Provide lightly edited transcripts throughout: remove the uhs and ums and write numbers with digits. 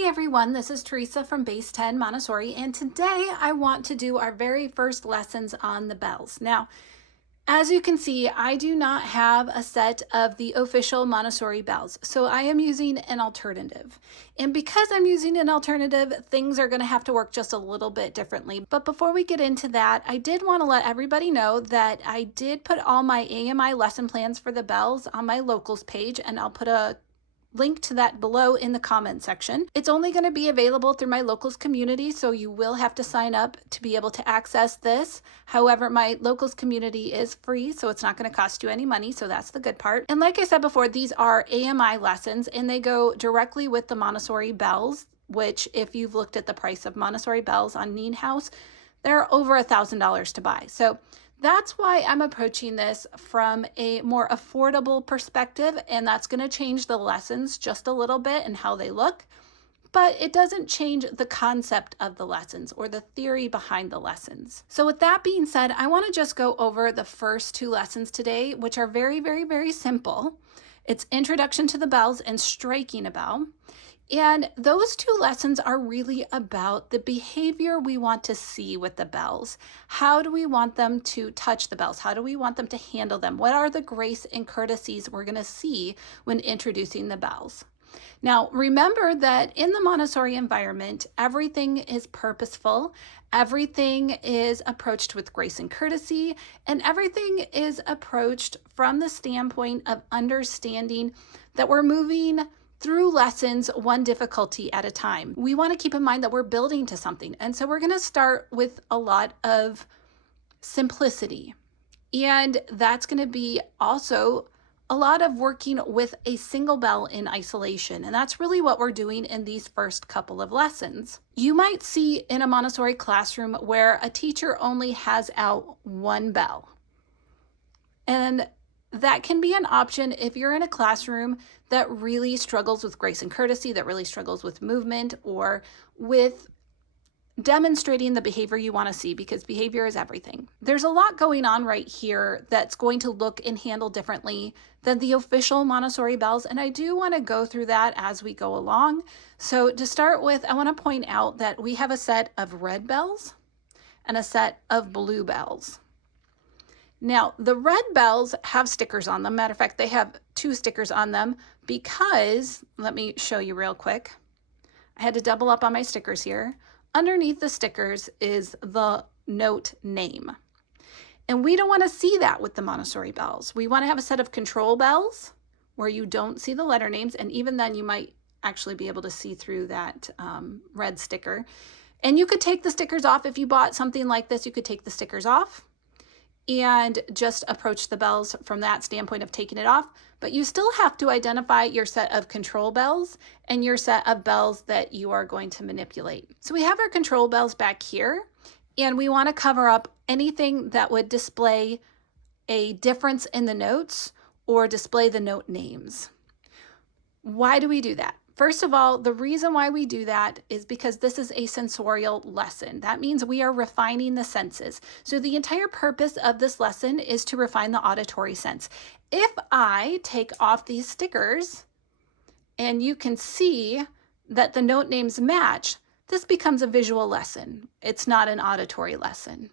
Hi everyone, this is Teresa from Base 10 Montessori, and today I want to do our very first lessons on the bells. Now, as you can see, I do not have a set of the official Montessori bells, so I am using an alternative. And because I'm using an alternative, things are going to have to work just a little bit differently. But before we get into that, I did want to let everybody know that I did put all my AMI lesson plans for the bells on my locals page, and I'll put a link to that below in the comment section. It's only going to be available through my locals community, so you will have to sign up to be able to access this. However, my locals community is free, so it's not going to cost you any money, so that's the good part. And like I said before, these are AMI lessons, and they go directly with the Montessori bells, which if you've looked at the price of Montessori bells on Neen House, they're over $1,000 to buy. So that's why I'm approaching this from a more affordable perspective, and that's going to change the lessons just a little bit and how they look, but it doesn't change the concept of the lessons or the theory behind the lessons. So with that being said, I want to just go over the first two lessons today, which are very, very, very simple. It's Introduction to the Bells and Striking a Bell. And those two lessons are really about the behavior we want to see with the bells. How do we want them to touch the bells? How do we want them to handle them? What are the grace and courtesies we're going to see when introducing the bells? Now, remember that in the Montessori environment, everything is purposeful, everything is approached with grace and courtesy, and everything is approached from the standpoint of understanding that we're moving through lessons one difficulty at a time. We want to keep in mind that we're building to something. And so we're going to start with a lot of simplicity. And that's going to be also a lot of working with a single bell in isolation. And that's really what we're doing in these first couple of lessons. You might see in a Montessori classroom where a teacher only has out one bell. And that can be an option if you're in a classroom that really struggles with grace and courtesy, that really struggles with movement or with demonstrating the behavior you want to see, because behavior is everything. There's a lot going on right here that's going to look and handle differently than the official Montessori bells, and I do want to go through that as we go along. So to start with, I want to point out that we have a set of red bells and a set of blue bells. Now, the red bells have stickers on them. Matter of fact, they have two stickers on them because, let me show you real quick. I had to double up on my stickers here. Underneath the stickers is the note name. And we don't want to see that with the Montessori bells. We want to have a set of control bells where you don't see the letter names. And even then you might actually be able to see through that red sticker. And you could take the stickers off. If you bought something like this, you could take the stickers off and just approach the bells from that standpoint of taking it off. But you still have to identify your set of control bells and your set of bells that you are going to manipulate. So we have our control bells back here, and we want to cover up anything that would display a difference in the notes or display the note names. Why do we do that? First of all, the reason why we do that is because this is a sensorial lesson. That means we are refining the senses. So the entire purpose of this lesson is to refine the auditory sense. If I take off these stickers and you can see that the note names match, this becomes a visual lesson. It's not an auditory lesson.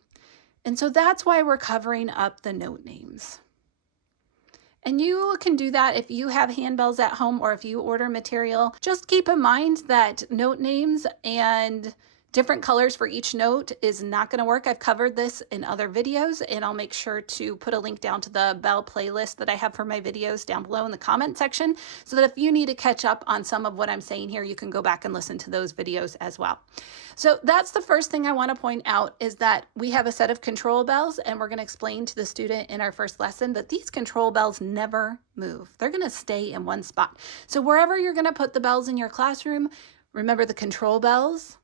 And so that's why we're covering up the note names. And you can do that if you have handbells at home or if you order material. Just keep in mind that note names and different colors for each note is not going to work. I've covered this in other videos, and I'll make sure to put a link down to the bell playlist that I have for my videos down below in the comment section, so that if you need to catch up on some of what I'm saying here, you can go back and listen to those videos as well. So that's the first thing I want to point out, is that we have a set of control bells, and we're going to explain to the student in our first lesson that these control bells never move. They're going to stay in one spot. So wherever you're going to put the bells in your classroom, remember the control bells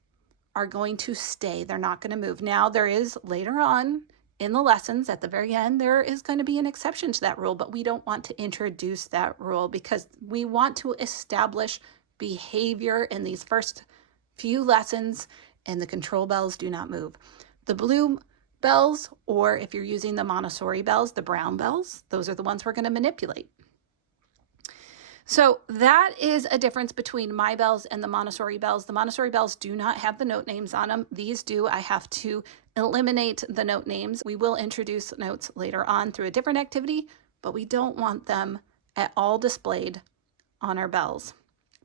are going to stay. They're not going to move. Now, there is later on in the lessons at the very end, there is going to be an exception to that rule, but we don't want to introduce that rule because we want to establish behavior in these first few lessons, and the control bells do not move. The blue bells, or if you're using the Montessori bells, the brown bells, those are the ones we're going to manipulate. So that is a difference between my bells and the Montessori bells. The Montessori bells do not have the note names on them. These do. I have to eliminate the note names. We will introduce notes later on through a different activity, but we don't want them at all displayed on our bells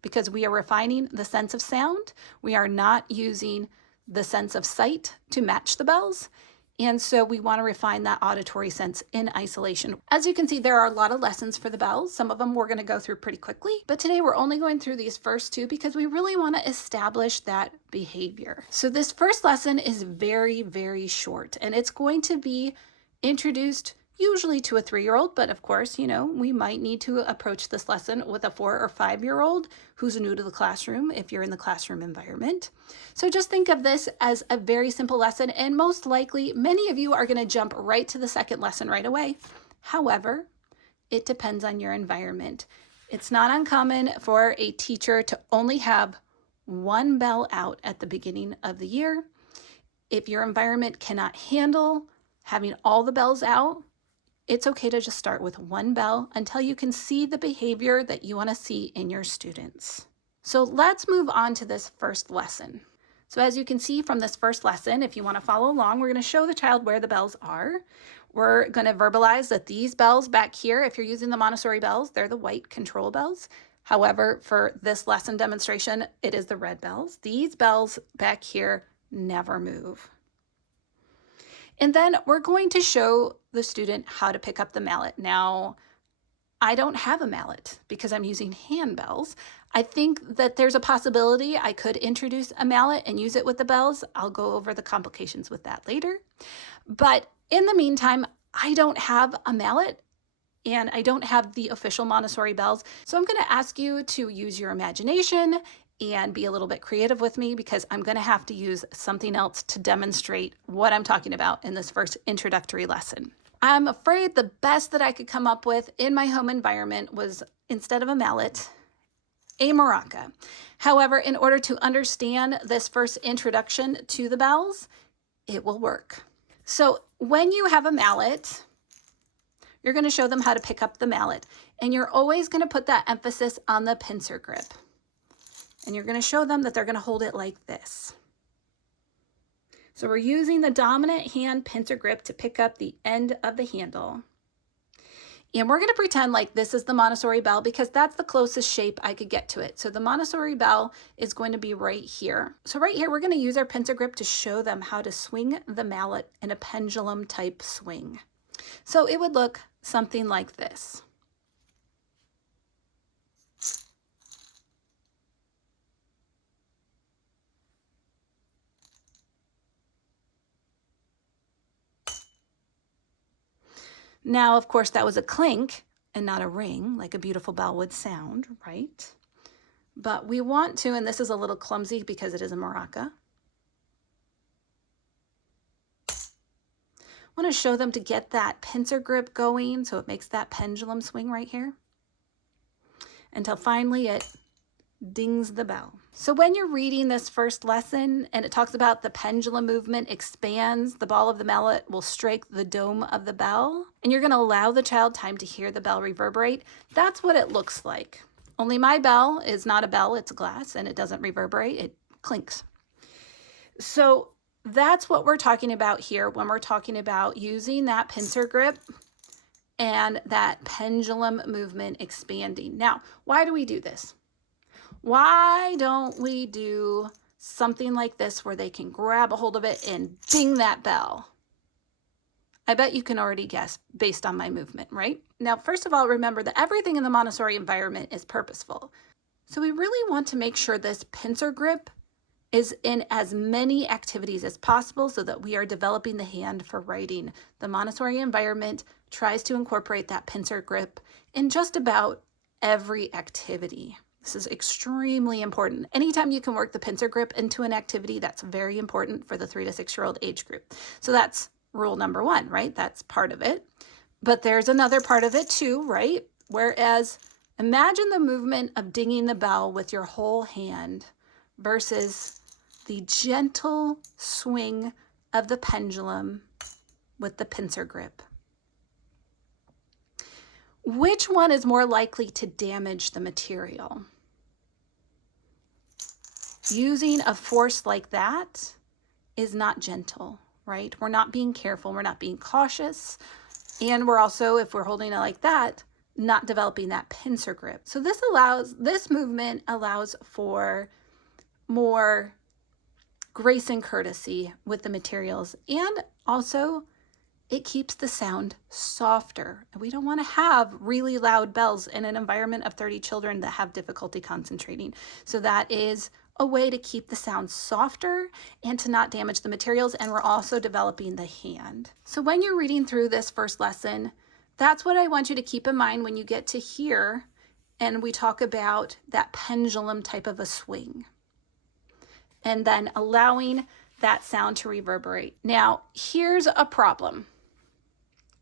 because we are refining the sense of sound. We are not using the sense of sight to match the bells. And so we want to refine that auditory sense in isolation. As you can see, there are a lot of lessons for the bells. Some of them we're going to go through pretty quickly, but today we're only going through these first two because we really want to establish that behavior. So this first lesson is very, very short, and it's going to be introduced usually to a 3-year-old, but of course, we might need to approach this lesson with a 4 or 5-year-old who's new to the classroom if you're in the classroom environment. So just think of this as a very simple lesson, and most likely many of you are going to jump right to the second lesson right away. However, it depends on your environment. It's not uncommon for a teacher to only have one bell out at the beginning of the year. If your environment cannot handle having all the bells out, it's okay to just start with one bell until you can see the behavior that you want to see in your students. So let's move on to this first lesson. So as you can see from this first lesson, if you want to follow along, we're going to show the child where the bells are. We're going to verbalize that these bells back here, if you're using the Montessori bells, they're the white control bells. However, for this lesson demonstration, it is the red bells. These bells back here never move. And then we're going to show the student how to pick up the mallet. Now, I don't have a mallet because I'm using hand bells. I think that there's a possibility I could introduce a mallet and use it with the bells. I'll go over the complications with that later. But in the meantime, I don't have a mallet and I don't have the official Montessori bells. So I'm going to ask you to use your imagination and be a little bit creative with me because I'm going to have to use something else to demonstrate what I'm talking about in this first introductory lesson. I'm afraid the best that I could come up with in my home environment was, instead of a mallet, a maraca. However, in order to understand this first introduction to the bells, it will work. So when you have a mallet, you're going to show them how to pick up the mallet, and you're always going to put that emphasis on the pincer grip. And you're going to show them that they're going to hold it like this. So we're using the dominant hand pincer grip to pick up the end of the handle. And we're going to pretend like this is the Montessori bell because that's the closest shape I could get to it. So the Montessori bell is going to be right here. So right here, we're going to use our pincer grip to show them how to swing the mallet in a pendulum type swing. So it would look something like this. Now, of course, that was a clink and not a ring, like a beautiful bell would sound, right? But we want to, and this is a little clumsy because it is a maraca. I want to show them to get that pincer grip going so it makes that pendulum swing right here until finally it dings the bell. So when you're reading this first lesson and it talks about the pendulum movement expands, the ball of the mallet will strike the dome of the bell, and you're going to allow the child time to hear the bell reverberate. That's what it looks like. Only my bell is not a bell, it's glass, and it doesn't reverberate, it clinks. So that's what we're talking about here when we're talking about using that pincer grip and that pendulum movement expanding. Now, why do we do this? Why don't we do something like this where they can grab a hold of it and ding that bell? I bet you can already guess based on my movement, right? Now, first of all, remember that everything in the Montessori environment is purposeful. So we really want to make sure this pincer grip is in as many activities as possible so that we are developing the hand for writing. The Montessori environment tries to incorporate that pincer grip in just about every activity. This is extremely important. Anytime you can work the pincer grip into an activity, that's very important for the 3 to 6-year-old age group. So that's rule number 1, right? That's part of it. But there's another part of it too, right? Whereas imagine the movement of dinging the bell with your whole hand versus the gentle swing of the pendulum with the pincer grip. which one is more likely to damage the material? Using a force like that is not gentle, right? We're not being careful, we're not being cautious, and we're also, if we're holding it like that, not developing that pincer grip. So this movement allows for more grace and courtesy with the materials, and also it keeps the sound softer. And we don't want to have really loud bells in an environment of 30 children that have difficulty concentrating. So that is a way to keep the sound softer and to not damage the materials. And we're also developing the hand. So when you're reading through this first lesson, that's what I want you to keep in mind when you get to here and we talk about that pendulum type of a swing. And then allowing that sound to reverberate. Now, here's a problem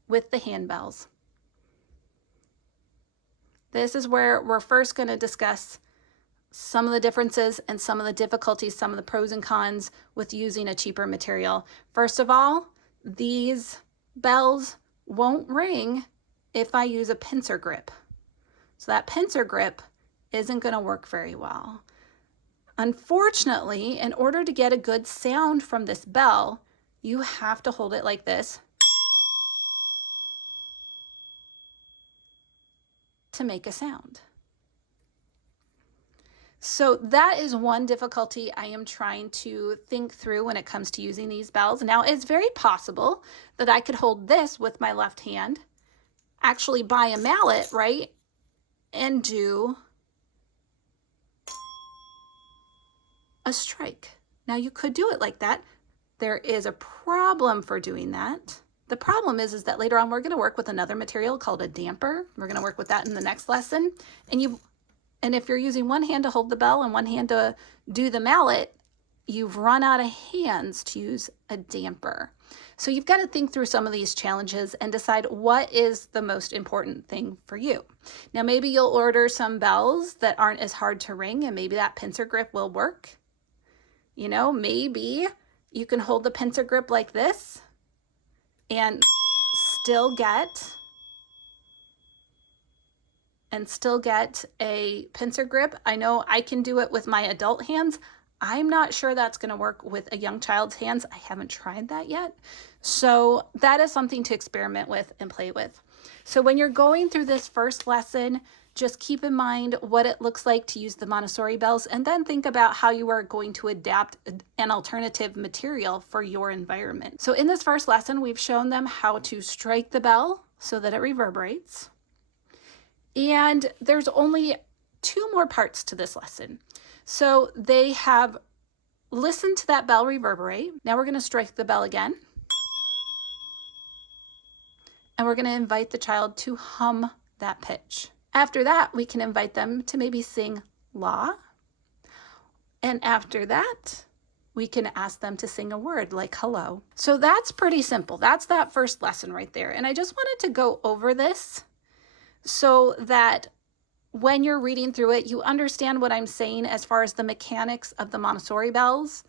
with the handbells. This is where we're first going to discuss some of the differences and some of the difficulties, some of the pros and cons with using a cheaper material. First of all, these bells won't ring if I use a pincer grip. So that pincer grip isn't going to work very well. Unfortunately, in order to get a good sound from this bell, you have to hold it like this to make a sound. So that is one difficulty I am trying to think through when it comes to using these bells. Now, it's very possible that I could hold this with my left hand, actually buy a mallet, right, and do a strike. Now, you could do it like that. There is a problem for doing that. The problem is that later on we're going to work with another material called a damper. We're going to work with that in the next lesson. And if you're using one hand to hold the bell and one hand to do the mallet, you've run out of hands to use a damper. So you've got to think through some of these challenges and decide what is the most important thing for you. Now, maybe you'll order some bells that aren't as hard to ring, and maybe that pincer grip will work. You know, maybe you can hold the pincer grip like this and still get a pincer grip. I know I can do it with my adult hands. I'm not sure that's going to work with a young child's hands. I haven't tried that yet. So that is something to experiment with and play with. So when you're going through this first lesson, just keep in mind what it looks like to use the Montessori bells, and then think about how you are going to adapt an alternative material for your environment. So in this first lesson, we've shown them how to strike the bell so that it reverberates. And there's only 2 more parts to this lesson. So they have listened to that bell reverberate. Now we're going to strike the bell again. And we're going to invite the child to hum that pitch. After that, we can invite them to maybe sing la. And after that, we can ask them to sing a word like hello. So that's pretty simple. That's that first lesson right there. And I just wanted to go over this so that when you're reading through it, you understand what I'm saying as far as the mechanics of the Montessori bells,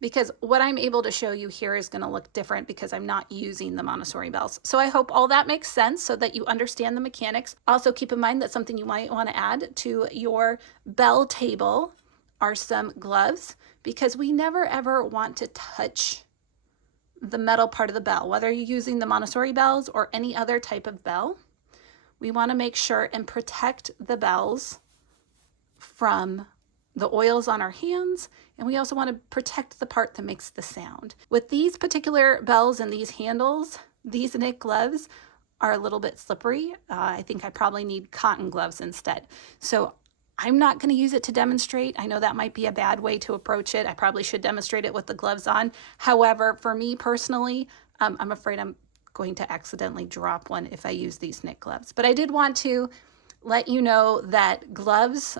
because what I'm able to show you here is going to look different because I'm not using the Montessori bells. So I hope all that makes sense so that you understand the mechanics. Also keep in mind that something you might want to add to your bell table are some gloves, because we never ever want to touch the metal part of the bell, whether you're using the Montessori bells or any other type of bell. We want to make sure and protect the bells from the oils on our hands, and we also want to protect the part that makes the sound. With these particular bells and these handles, these knit gloves are a little bit slippery. I think I probably need cotton gloves instead. So I'm not going to use it to demonstrate. I know that might be a bad way to approach it. I probably should demonstrate it with the gloves on. However, for me personally, I'm afraid I'm going to accidentally drop one if I use these knit gloves. But I did want to let you know that gloves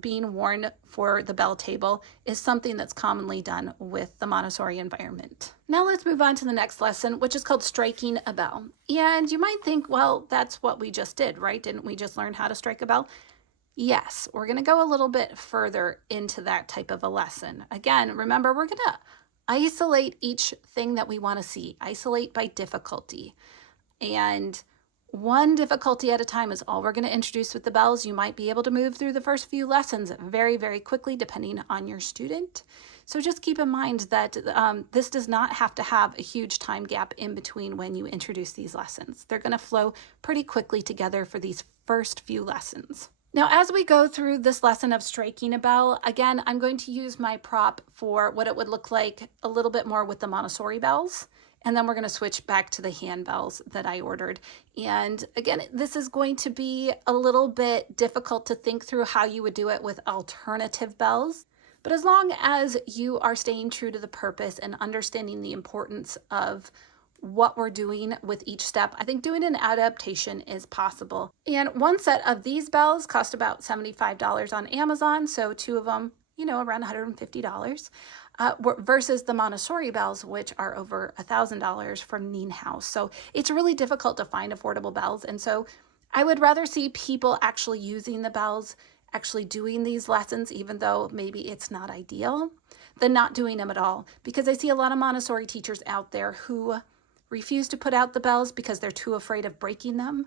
being worn for the bell table is something that's commonly done with the Montessori environment. Now let's move on to the next lesson, which is called striking a bell. And you might think, well, that's what we just did, right? Didn't we just learn how to strike a bell? Yes, we're going to go a little bit further into that type of a lesson. Again, remember, we're going to isolate each thing that we want to see, isolate by difficulty. And One difficulty at a time is all we're going to introduce with the bells. You might be able to move through the first few lessons very, very quickly depending on your student. So just keep in mind that this does not have to have a huge time gap in between when you introduce these lessons. They're going to flow pretty quickly together for these first few lessons. Now, as we go through this lesson of striking a bell, again, I'm going to use my prop for what it would look like a little bit more with the Montessori bells. And then we're going to switch back to the hand bells that I ordered. And again, this is going to be a little bit difficult to think through how you would do it with alternative bells. But as long as you are staying true to the purpose and understanding the importance of what we're doing with each step, I think doing an adaptation is possible. And one set of these bells cost about $75 on Amazon. So two of them, around $150. Versus the Montessori bells, which are over $1,000 from Neen House. So it's really difficult to find affordable bells. And so I would rather see people actually using the bells, actually doing these lessons, even though maybe it's not ideal, than not doing them at all. Because I see a lot of Montessori teachers out there who refuse to put out the bells because they're too afraid of breaking them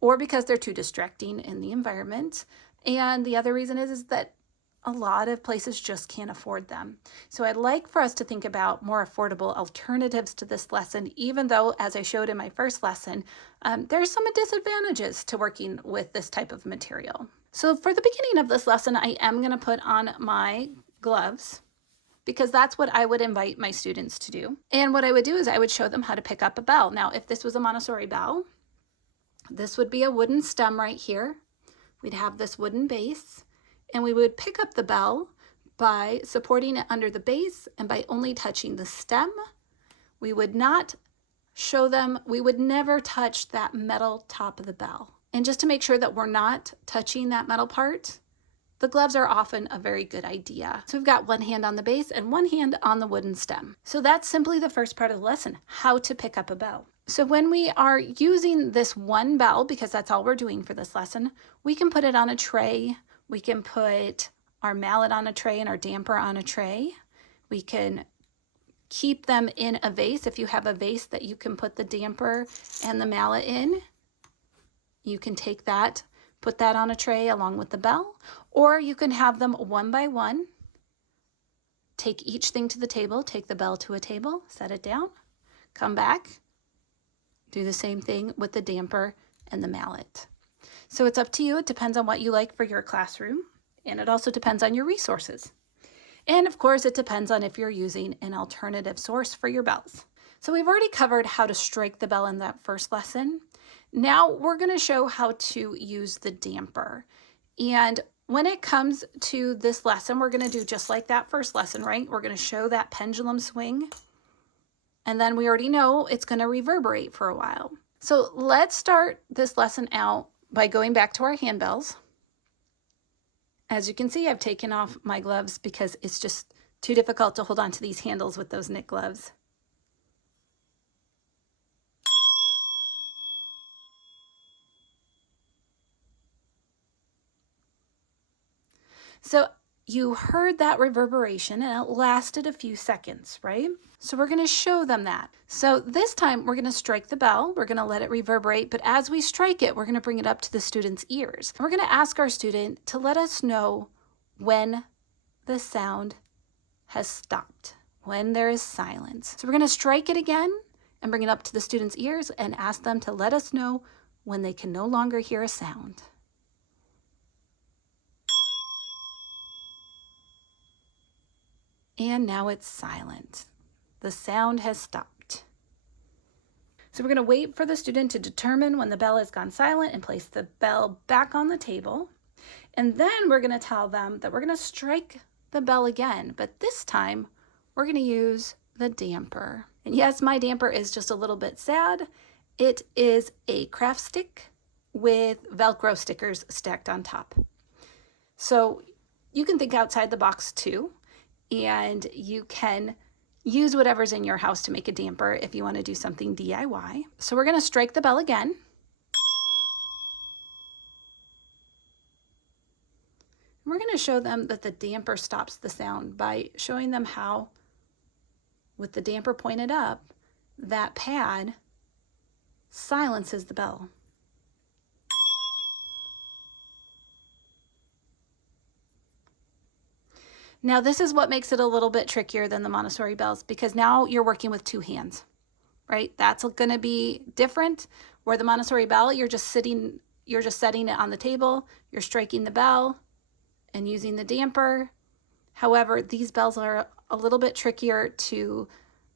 or because they're too distracting in the environment. And the other reason is that a lot of places just can't afford them. So I'd like for us to think about more affordable alternatives to this lesson, even though, as I showed in my first lesson, there's some disadvantages to working with this type of material. So for the beginning of this lesson, I am going to put on my gloves because that's what I would invite my students to do. And what I would do is I would show them how to pick up a bell. Now, if this was a Montessori bell, this would be a wooden stem right here. We'd have this wooden base. And we would pick up the bell by supporting it under the base and by only touching the stem. We would not show them, we would never touch that metal top of the bell. And just to make sure that we're not touching that metal part, the gloves are often a very good idea. So we've got one hand on the base and one hand on the wooden stem. So that's simply the first part of the lesson, how to pick up a bell. So when we are using this one bell, because that's all we're doing for this lesson, we can put it on a tray. We can put our mallet on a tray and our damper on a tray. We can keep them in a vase. If you have a vase that you can put the damper and the mallet in, you can take that, put that on a tray along with the bell, or you can have them one by one. Take each thing to the table, take the bell to a table, set it down, come back, do the same thing with the damper and the mallet. So it's up to you. It depends on what you like for your classroom, and it also depends on your resources. And of course, it depends on if you're using an alternative source for your bells. So we've already covered how to strike the bell in that first lesson. Now we're going to show how to use the damper. And when it comes to this lesson, we're going to do just like that first lesson, right? We're going to show that pendulum swing. And then we already know it's going to reverberate for a while. So let's start this lesson out by going back to our handbells. As you can see, I've taken off my gloves because it's just too difficult to hold on to these handles with those knit gloves. So you heard that reverberation and it lasted a few seconds, right? So we're going to show them that. So this time we're going to strike the bell. We're going to let it reverberate, but as we strike it, we're going to bring it up to the student's ears. We're going to ask our student to let us know when the sound has stopped, when there is silence. So we're going to strike it again and bring it up to the student's ears and ask them to let us know when they can no longer hear a sound. And now it's silent. The sound has stopped. So we're going to wait for the student to determine when the bell has gone silent and place the bell back on the table. And then we're going to tell them that we're going to strike the bell again, but this time we're going to use the damper. And yes, my damper is just a little bit sad. It is a craft stick with Velcro stickers stacked on top. So you can think outside the box too. And you can use whatever's in your house to make a damper if you want to do something DIY. So we're going to strike the bell again. We're going to show them that the damper stops the sound by showing them how, with the damper pointed up, that pad silences the bell. Now this is what makes it a little bit trickier than the Montessori bells, because now you're working with 2 hands, right? That's going to be different. Where the Montessori bell, you're just setting it on the table, you're striking the bell and using the damper. However, these bells are a little bit trickier to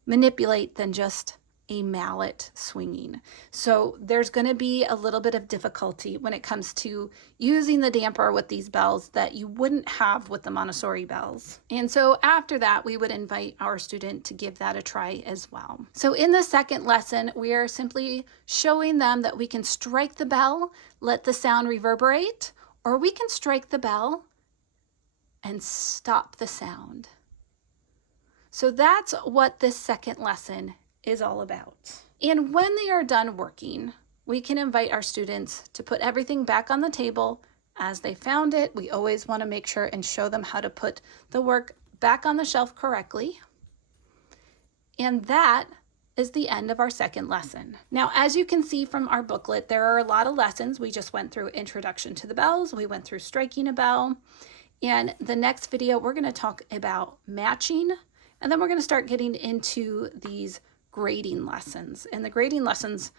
manipulate than just a mallet swinging. So there's going to be a little bit of difficulty when it comes to using the damper with these bells that you wouldn't have with the Montessori bells. And so after that, we would invite our student to give that a try as well. So in the second lesson, we are simply showing them that we can strike the bell, let the sound reverberate, or we can strike the bell and stop the sound. So that's what this second lesson is all about. And when they are done working, we can invite our students to put everything back on the table as they found it. We always want to make sure and show them how to put the work back on the shelf correctly. And that is the end of our second lesson. Now, as you can see from our booklet, there are a lot of lessons. We just went through introduction to the bells. We went through striking a bell. And the next video, we're going to talk about matching. And then we're going to start getting into these grading lessons. And the grading lessons,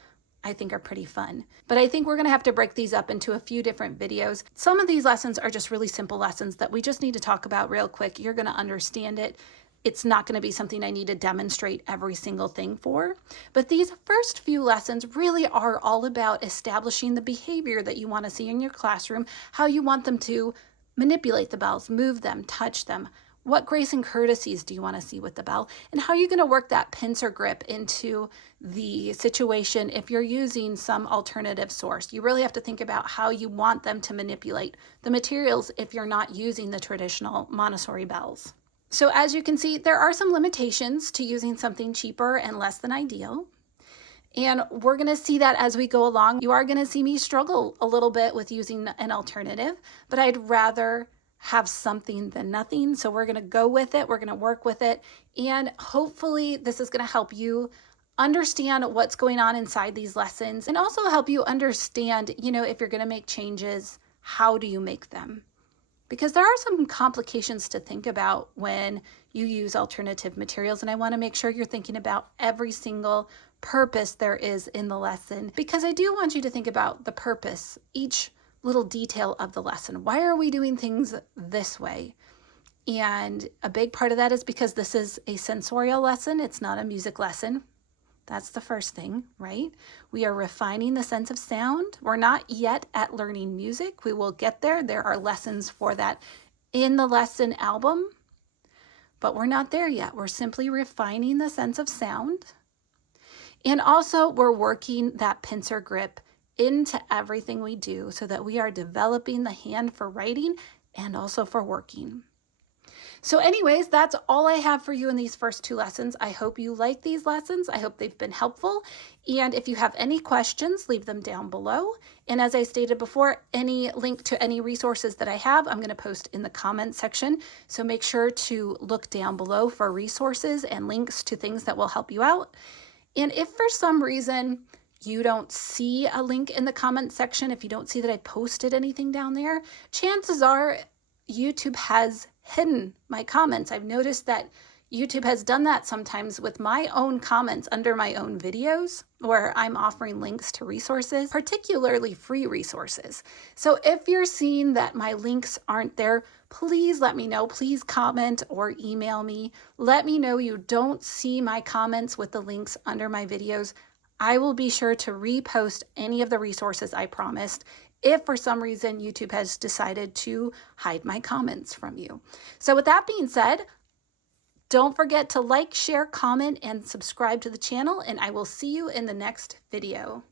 I think, are pretty fun. But I think we're going to have to break these up into a few different videos. Some of these lessons are just really simple lessons that we just need to talk about real quick. You're going to understand it. It's not going to be something I need to demonstrate every single thing for. But these first few lessons really are all about establishing the behavior that you want to see in your classroom, how you want them to manipulate the bells, move them, touch them. What grace and courtesies do you want to see with the bell? And how are you going to work that pincer grip into the situation if you're using some alternative source? You really have to think about how you want them to manipulate the materials if you're not using the traditional Montessori bells. So as you can see, there are some limitations to using something cheaper and less than ideal. And we're going to see that as we go along. You are going to see me struggle a little bit with using an alternative, but I'd rather have something than nothing. So we're going to go with it. We're going to work with it. And hopefully this is going to help you understand what's going on inside these lessons, and also help you understand, if you're going to make changes, how do you make them? Because there are some complications to think about when you use alternative materials. And I want to make sure you're thinking about every single purpose there is in the lesson, because I do want you to think about the purpose, each little detail of the lesson. Why are we doing things this way? And a big part of that is because this is a sensorial lesson. It's not a music lesson. That's the first thing, right? We are refining the sense of sound. We're not yet at learning music. We will get there. There are lessons for that in the lesson album, but we're not there yet. We're simply refining the sense of sound. And also we're working that pincer grip into everything we do so that we are developing the hand for writing and also for working. So anyways, that's all I have for you in these first 2 lessons. I hope you like these lessons. I hope they've been helpful. And if you have any questions, leave them down below. And as I stated before, any link to any resources that I have, I'm going to post in the comments section. So make sure to look down below for resources and links to things that will help you out. And if for some reason you don't see a link in the comment section, if you don't see that I posted anything down there, chances are YouTube has hidden my comments. I've noticed that YouTube has done that sometimes with my own comments under my own videos where I'm offering links to resources, particularly free resources. So if you're seeing that my links aren't there, please let me know. Please comment or email me. Let me know you don't see my comments with the links under my videos. I will be sure to repost any of the resources I promised if for some reason YouTube has decided to hide my comments from you. So with that being said, don't forget to like, share, comment, and subscribe to the channel, and I will see you in the next video.